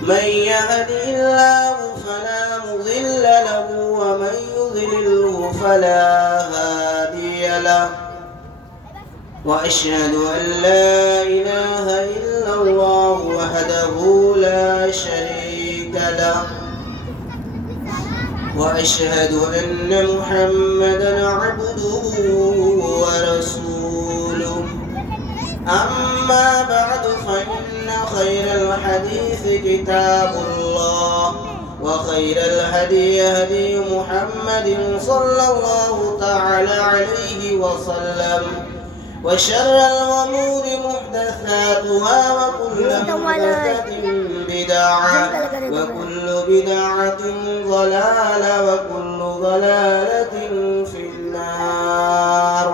من يهد الله فلا مضل له ومن يضلله فلا هادي له وأشهد أن لا إله إلا الله وحده لا شريك له وأشهد أن محمدا عبده ورسوله أما بعد فإن خير الحديث كتاب الله وخير الهدي هدي محمد صلى الله تعالى عليه وسلم وشر الأمور محدثاتها وكل محدثة بدعة وكل بدعة ضلالة وكل ضلالة في النار.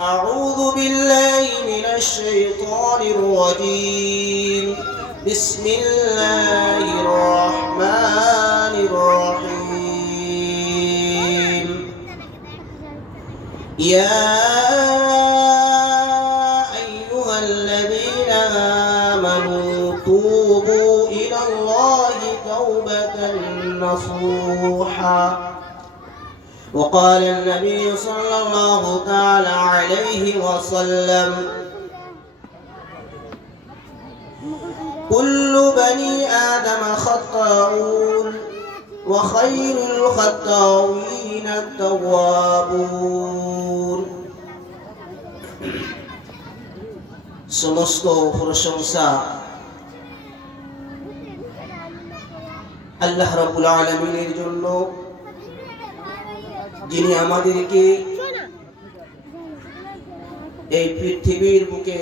أعوذ بالله من الشيطان الرجيم. بسم الله الرحمن الرحيم. يا أيها الذين آمنوا توبوا إلى الله توبة نصوحا. وقال النبي صلى الله تعالى عليه وسلم كل بني آدم خطاؤون وخير الخطاؤين التوابون. সমস্ত প্রশংসা আল্লাহ রাব্বুল আলামিনের জন্য, যিনি আমাদেরকে এই পৃথিবীর বুকে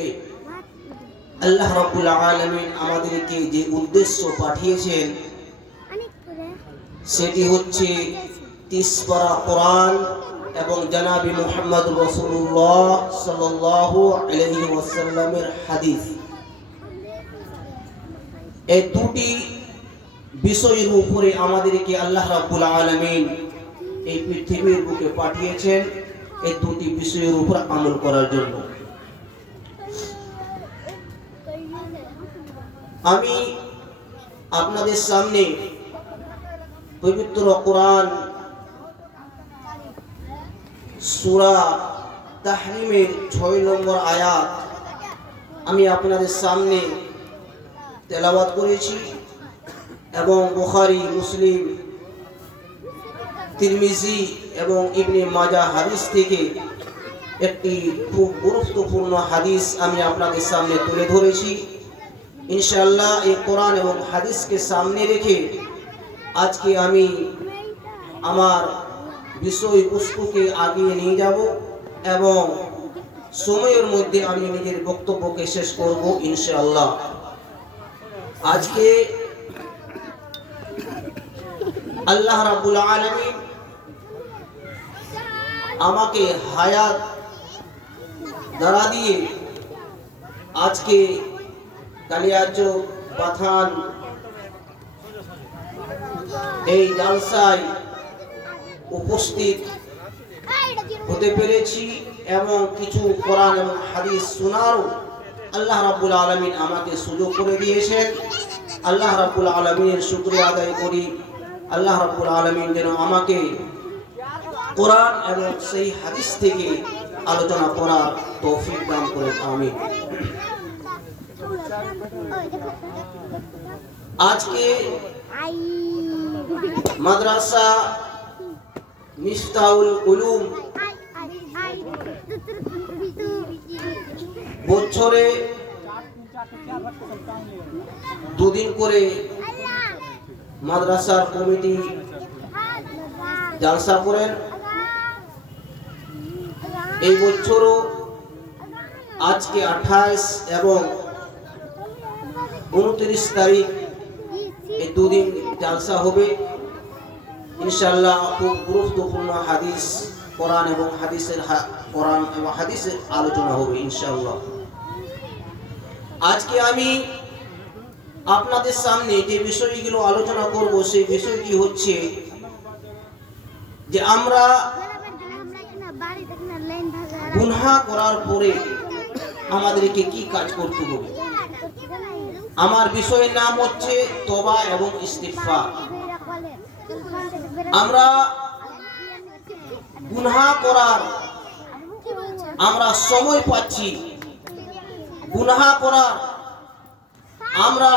আল্লাহ রাব্বুল আলামিন আমাদেরকে যে উদ্দেশ্য পাঠিয়েছেন সেটি হচ্ছে 30 পারা কোরআন এবং জনাবি মুহাম্মদ রাসূলুল্লাহ সাল্লাল্লাহু আলাইহি ওয়াসাল্লামের হাদিস। এই দুটি বিষয়ের উপরে আমাদেরকে আল্লাহ রাব্বুল আলামিন এই পৃথিবীর বুকে পাঠিয়েছেন, এই দুটি বিষয়ের উপর আমল করার জন্য। আমি আপনাদের সামনে পবিত্র কোরআন সূরা তাহরিমের 6 নম্বর আয়াত আমি আপনাদের সামনে তেলাওয়াত করেছি এবং বুখারী, মুসলিম, তিরমিজি এবং ইবনে মাজাহ হাদিস থেকে একটি খুব গুরুত্বপূর্ণ হাদিস আমি আপনাদের সামনে তুলে ধরেছি। ইনশাআল্লাহ এই কোরআন এবং হাদিসকে সামনে রেখে আজকে আমি আমার বিষয়বস্তুকে আগিয়ে নিয়ে যাব এবং সময়ের মধ্যে আমি নিজের বক্তব্যকে শেষ করব ইনশাআল্লাহ। আজকে আল্লাহ রাব্বুল আলামিন আমাকে হায়াত দ্বারা দিয়ে আজকে কালিয়াচক পাথান এই জালসায় উপস্থিত হতে পেরেছি এবং কিছু কোরআন এবং হাদিস শোনারও আল্লাহ রাব্বুল আলামিন আমাকে সুযোগ করে দিয়েছেন। আল্লাহ রাব্বুল আলামিনের শুকরিয়া আদায় করি। আল্লাহ রাব্বুল আলামিন যেন আমাকে কোরআন এবং সেই হাদিস থেকে আলোচনা করার তৌফিক দান করেন, আমিন। আজকে মাদ্রাসা মিফতাহুল উলুম বছরে 2 দিন করে মাদ্রাসার কমিটি জালসা করেন। এই বছরও আজকে 28 এবং 29 তারিখ এই 2 দিন জালসা হবে ইনশাআল্লাহ। খুব গুরুত্বপূর্ণ হাদিস, কোরআন এবং হাদিসের আলোচনা হবে ইনশাআল্লাহ। আজকে আমি আপনাদের সামনে যে বিষয়গুলো আলোচনা করব সেই বিষয়টি হচ্ছে যে আমরা গুনাহ করার পরে আমাদেরকে কি কাজ করতে হবে। আমার বিষয়ের নাম হচ্ছে তওবা এবং ইস্তিগফার। আমরা গুনাহ করার আমরা সময় পাচ্ছি, গুনাহ করার আমরা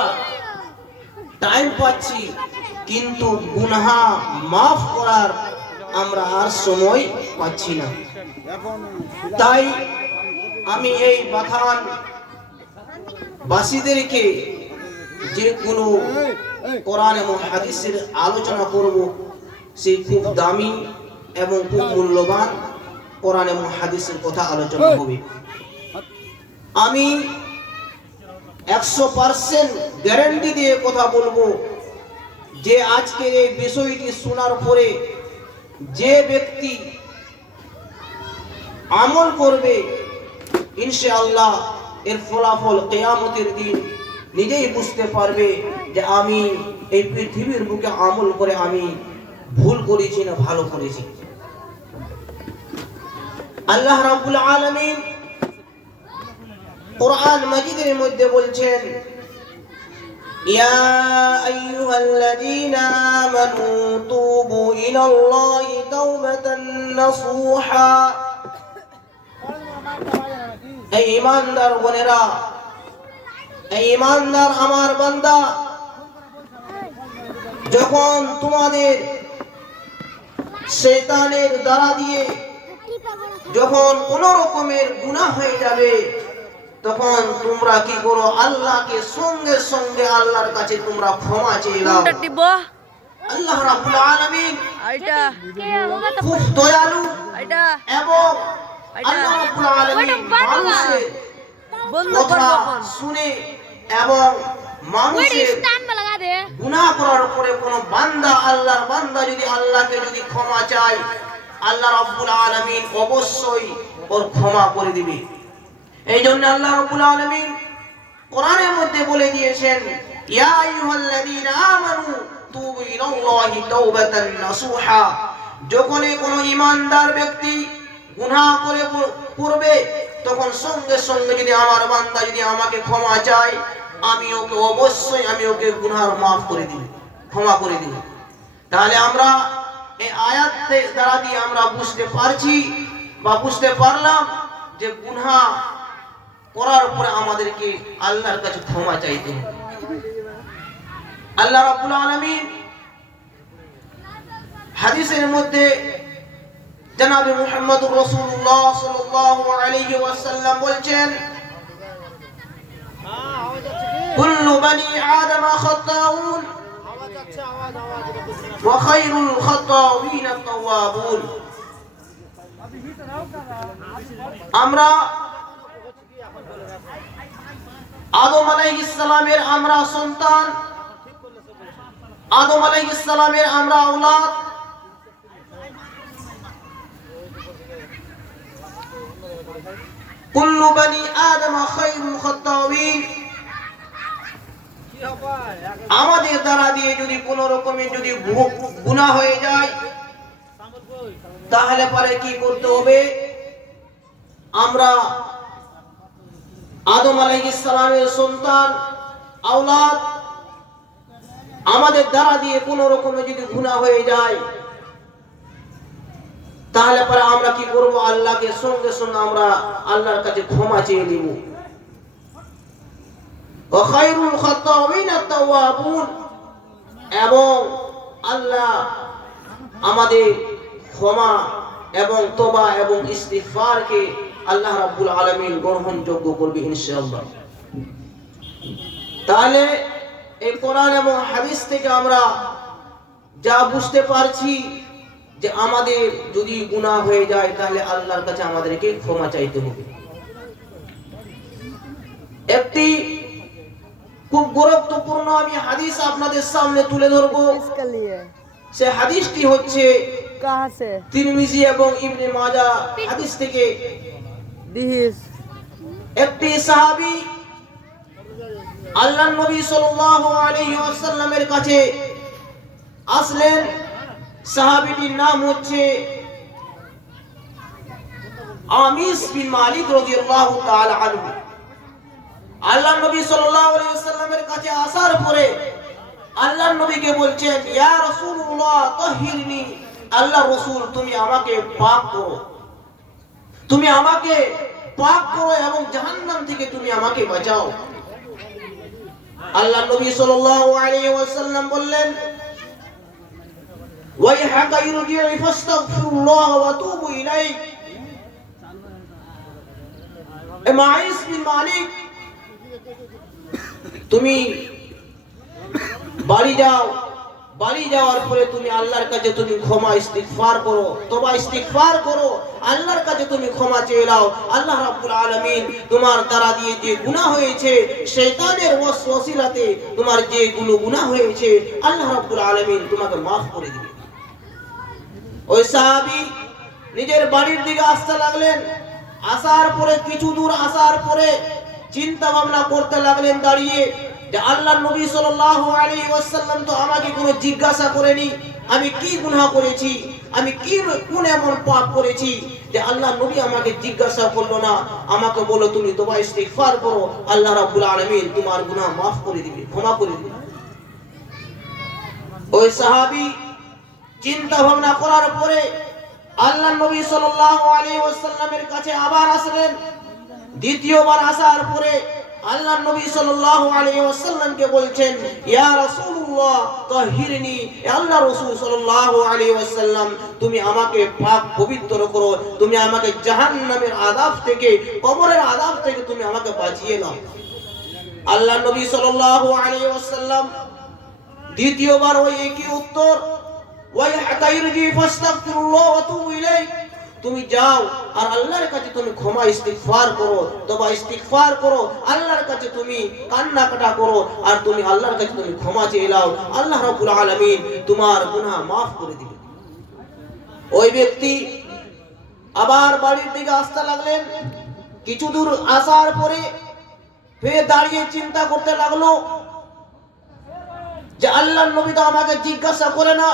টাইম পাচ্ছি, কিন্তু গুনাহ মাফ করার আমরা আর সময় পাচ্ছি না। তাই আমি এই বাথান বাসীদেরকে যে কোনো কোরআন এবং হাদিসের আলোচনা করব, সেই খুব দামি এবং খুব মূল্যবান কোরআন এবং হাদিসের কথা আলোচনা হবে। আমি 100% গ্যারান্টি দিয়ে কথা বলবো যে আজকের এই বিষয়টি শোনার পরে যে ব্যক্তি আমল করবে, ইনশাআল্লাহ এর ফলাফল কিয়ামতের দিন নিজেই বুঝতে পারবে যে আমি এই পৃথিবীর বুকে আমল করে আমি ভুল করেছি না ভালো করেছি। আল্লাহ রাব্বুল আলামিন কোরআন মাজিদের মধ্যে বলছেন, ইয়া আইয়ুহাল্লাযীনা আমানু তুবু ইলাল্লাহি তাওবাতান নাসুহা। এই ঈমানদার বোনেরা, এই ঈমানদার আমার বান্দা, যখন তোমাদের শয়তানের দ্বারা দিয়ে যখন কোন রকমের গুনাহ হয়ে যাবে, তখন তোমরা কি করো? আল্লাহকে সঙ্গে সঙ্গে আল্লাহর কাছে তোমরা ক্ষমা চেয়ে নাও। আল্লাহ রাব্বুল আলামিন খুব দয়ালু এবং আল্লাহ রাব্বুল আলামিন মানুষের কথা শুনে এবং মানুষের গুনাহ করার পরে কোন বান্দা, আল্লাহর বান্দা যদি আল্লাহকে যদি ক্ষমা চায়, আল্লাহ রাব্বুল আলামিন অবশ্যই ওর ক্ষমা করে দিবে। এই জন্য আল্লাহ রাব্বুল আলামিন কোরআনের মধ্যে বলে দিয়েছেন, ইয়া আইয়ুহাল্লাযীনা আমানু তুবু ইলাল্লাহি তাওবাতান নাসুহা। যখন কোন ঈমানদার ব্যক্তি গুনাহ করবে, তখন সঙ্গে সঙ্গে যদি আমার বান্দা যদি আমাকে ক্ষমা চায়, আমি ওকে অবশ্যই আমি ওকে গুনাহ মাফ করে দিব, ক্ষমা করে দিব। তাহলে আমরা এই আয়াত দ্বারা দিয়ে আমরা বুঝতে পারছি বা বুঝতে পারলাম যে গুনাহ করার পরে আমাদেরকে আল্লাহর কাছে ক্ষমা চাইতে হবে। আল্লাহ রাব্বুল আলামিন হাদিসের মধ্যে জনাবে মুহাম্মদুর রাসূলুল্লাহ সাল্লাল্লাহু আলাইহি ওয়াসাল্লাম বলেছেন, কুল্লু বনি আদম খাতাউন ওয়া খায়রুল খাতাউইন আত-তাওয়াবুন। আমরা আদম আলাইহিস সালামের আমরা সন্তান, আদম আলাইহিস সালামের আমরা আওলাদ। কুল্লু বনি আদম খায়রুল খাতাউইন। আমাদের দ্বারা দিয়ে যদি কোন রকমের যদি গুনাহ হয়ে যায়, তাহলে পরে কি করতে হবে? আমরা আদম আলাইহিস সালামের সন্তান, আওলাদ, আমাদের দ্বারা দিয়ে কোন রকমের যদি গুনাহ হয়ে যায়, তাহলে পরে আমরা কি করব? আল্লাহকে সঙ্গে সঙ্গে আমরা আল্লাহর কাছে ক্ষমা চেয়ে নিব। ওয়া খায়রুল খাতাউইন আত-তাওয়াবুন। এবং আল্লাহ আমাদের ক্ষমা এবং তওবা এবং ইস্তিগফারকে আল্লাহ রাব্বুল আলামিন গ্রহণযোগ্য করবে ইনশাআল্লাহ। তাহলে এই কোরআন এবং হাদিস থেকে আমরা যা বুঝতে পারছি যে আমাদের যদি গুনাহ হয়ে যায়, তাহলে আল্লাহর কাছে আমাদেরকে ক্ষমা চাইতে হবে। একটি খুব গুরুত্বপূর্ণ আমি হাদিস আপনাদের সামনে তুলে ধরব। সে হাদিসটি হচ্ছে তিরমিজি এবং ইবনে মাজাহ হাদিস থেকে। একটি সাহাবী আল্লাহর নবী সাল্লাল্লাহু আলাইহি ওয়াসাল্লামের কাছে আসলেন। সাহাবীটির নাম হচ্ছে আমিস বিন মালিক রাদিয়াল্লাহু তাআলা আনহু। আল্লাহ নবী সাল্লাল্লাহু আলাইহি ওয়াসাল্লামের কাছে আসার পরে আল্লাহ নবীকে বলছেন, ইয়া রাসূলুল্লাহ তাহিরনি, আল্লাহ রাসূল তুমি আমাকে পাক করো, তুমি আমাকে পাক করো এবং জাহান্নাম থেকে তুমি আমাকে বাঁচাও। আল্লাহ নবী সাল্লাল্লাহু আলাইহি ওয়াসাল্লাম বললেন, ওয়াইহাকা ইরজি'i ফাস্তাগফিরুল্লাহ ওয়া তুবু ইলাইহি। মাইস বিন মালিক, তুমি বাড়ি যাও, বাড়ি যাওয়ার পরে তুমি আল্লাহর কাছে তুমি ক্ষমা ইস্তিগফার করো, তওবা ইস্তিগফার করো, আল্লাহর কাছে তুমি ক্ষমা চেয়ে নাও। আল্লাহ রাব্বুল আলামিন তোমার দ্বারা দিয়ে যে গুনাহ হয়েছে, শয়তানের ওয়াসওয়াসিলাতে তোমার যে গুনাহ হয়েছে, আল্লাহ রাব্বুল আলামিন তোমাকে maaf করে দিবেন। ওই সাহাবী নিজের বাড়ির দিকে আসতে লাগলেন। আসার পরে কিছু দূর আসার পরে চিন্তা ভাবনা করতে লাগলেন দাঁড়িয়ে, যে আল্লাহর নবী সাল্লাল্লাহু আলাইহি ওয়াসাল্লাম তো আমাকে কোনো জিজ্ঞাসা করেনি আমি কি গুনাহ করেছি, আমি কি কোন এমন পাপ করেছি যে আল্লাহ নবী আমাকে জিজ্ঞাসা করলো না, আমাকে বলো তুমি তওবা ইস্তিগফার করো, আল্লাহ রাব্বুল আলামিন তোমার গুনাহ maaf করে দিবেন, ক্ষমা করে দিবেন। ওই সাহাবী চিন্তা ভাবনা করার পরে আল্লাহ নবী সাল্লাল্লাহু আলাইহি ওয়াসাল্লামের কাছে আবার আসলেন। দ্বিতীয়বার আসার পরে আল্লাহ নবী সাল্লাল্লাহু আলাইহি ওয়াসাল্লামকে বলছেন, ইয়া রাসূলুল্লাহ তাহিরনি, আল্লাহ রাসূল সাল্লাল্লাহু আলাইহি ওয়াসাল্লাম তুমি আমাকে পাক পবিত্র করো, তুমি আমাকে জাহান্নামের আযাব থেকে, কবরের আযাব থেকে তুমি আমাকে বাঁচিয়ে নাও। আল্লাহ নবী সাল্লাল্লাহু আলাইহি ওয়াসাল্লাম দ্বিতীয়বার ওই একই উত্তর, ওয়াইহাকা ইরজি'i ফাস্তাগফিরুল্লাহ ওয়া তুবু ইলাইহি, তুমি যাও আর আল্লাহর কাছে তুমি ক্ষমা ইস্তিগফার করো, তওবা ইস্তিগফার করো, আল্লাহর কাছে তুমি কান্নাকাটা করো আর তুমি আল্লাহর কাছে তুমি ক্ষমা চেয়ে নাও, আল্লাহ রাব্বুল আলামিন তোমার গুনাহ maaf করে দিবেন। ওই ব্যক্তি আবার বাড়ির দিকে আসতে লাগলেন। কিছু দূর আসার পরে ফের দাঁড়িয়ে চিন্তা করতে লাগলো যে আল্লাহর নবী তো আমাকে জিজ্ঞাসা করে না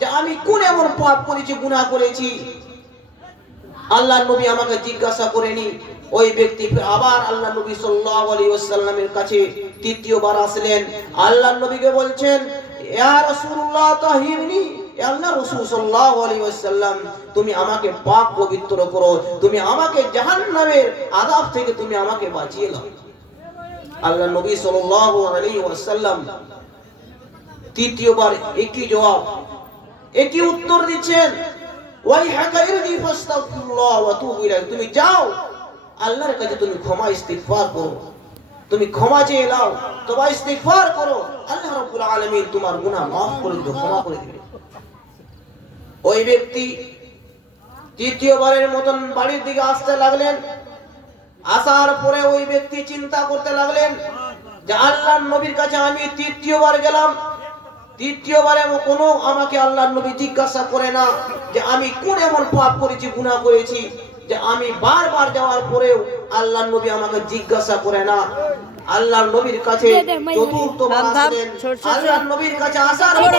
যে আমি কোন এমন পাপ করেছি, গুনাহ করেছি, আল্লাহর নবী আমাকে জিজ্ঞাসা করেনি। ওই ব্যক্তি আবার আল্লাহ নবী সাল্লাল্লাহু আলাইহি ওয়াসাল্লামের কাছে তৃতীয়বার আসলেন। আল্লাহর নবীকে বলছেন, ইয়া রাসূলুল্লাহ তাহিরনি, আল্লাহ রাসূল সাল্লাল্লাহু আলাইহি ওয়াসাল্লাম তুমি আমাকে পাক পবিত্র করো, তুমি আমাকে জাহান্নামের আযাব থেকে তুমি আমাকে বাঁচিয়ে নাও। আল্লাহ নবী সাল্লাল্লাহু আলাইহি ওয়াসাল্লাম তৃতীয়বার একই জবাব, একই উত্তর দিচ্ছেন, ওয়াইহাকা ইরজি'i ফাস্তাগফিরুল্লাহ ওয়া তুবু ইলাইহি, তুমি যাও আল্লাহর কাছে তুমি ক্ষমা ইস্তিগফার করো, তুমি ক্ষমা চেয়ে নাও, তওবা ইস্তিগফার করো, আল্লাহ রাব্বুল আলামিন তোমার গুনাহ maaf করে দিবেন, ক্ষমা করে দিবেন। ওই ব্যক্তি তৃতীয়বারের মতন বাড়ির দিকে আসতে লাগলেন। আসার পরে ওই ব্যক্তি চিন্তা করতে লাগলেন যে আল্লাহর নবীর কাছে আমি তৃতীয়বার গেলাম, তৃতীয়বারে কোনো আমাকে আল্লাহর নবী জিজ্ঞাসা করে না যে আমি কোন এমন পাপ করেছি, গুনাহ করেছি, যে আমি বারবার যাওয়ার পরেও আল্লাহর নবী আমাকে জিজ্ঞাসা করে না। আল্লাহর নবীর কাছে চতুর্থবার আসলেন। আল্লাহর নবীর কাছে আসার পরে